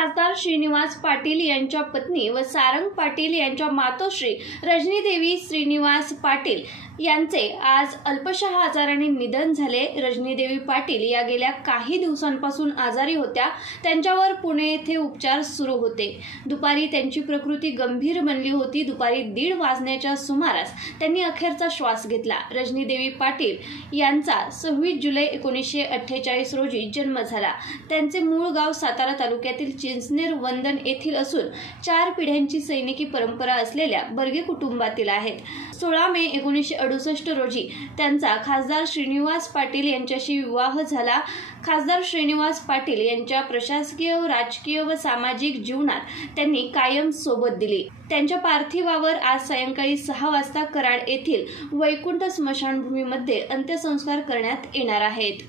खासदार श्रीनिवास पाटील यांच्या पत्नी व सारंग पाटील यांच्या मातोश्री रजनीदेवी श्रीनिवास पाटील यांचे आज अल्पशा आजाराने निधन झाले। रजनीदेवी पाटील या गेल्या काही दिवसांपासून आजारी होत्या। त्यांच्यावर पुणे येथे उपचार सुरू होते। दुपारी त्यांची प्रकृती गंभीर बनली होती। दुपारी 1:30 वाजण्याच्या सुमारास त्यांनी अखेरचा श्वास घेतला। रजनीदेवी पाटील यांचा 26 जुलै 1948 रोजी जन्म झाला। त्यांचे मूळ गाव सातारा तालुक्यातील चिंचनेर वंदन येथील असून 4 पिढ्यांची सैनिकी परंपरा असलेल्या बर्गे कुटुंबातील आहेत। 16 मे 1968 रोजी त्यांचा खासदार श्रीनिवास पाटील यांच्याशी विवाह झाला। खासदार श्रीनिवास पाटील यांच्या प्रशासकीय, राजकीय व सामाजिक जीवनात त्यांनी कायम सोबत दिली। त्यांच्या पार्थिवावर आज सायंकाळी 6 वाजता कराड येथील वैकुंठ स्मशानभूमीमध्ये अंत्यसंस्कार करण्यात येणार आहेत।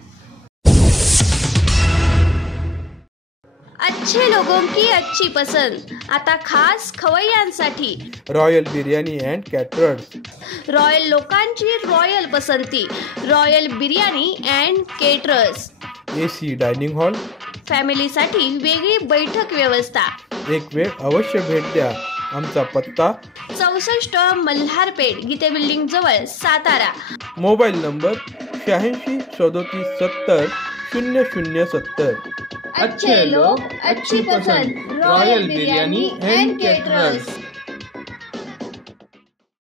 अच्छे लोगों की अच्छी पसंद आता खास खवय्यांसाठी royal biryani and caterers. Royal लोकांची रॉयल पसंती, royal biryani and caterers. AC dining hall, फॅमिलीसाठी वेगळी बैठक व्यवस्था। एक वेळ अवश्य भेट द्या। आमचा पत्ता 64 मल्हारपेठ, गीते बिल्डिंग जवळ, सातारा। Mobile number 86 37 70 0070। अच्छे लोग अच्छी पसंद, रॉयल बिर्याणी अँड केटरर्स।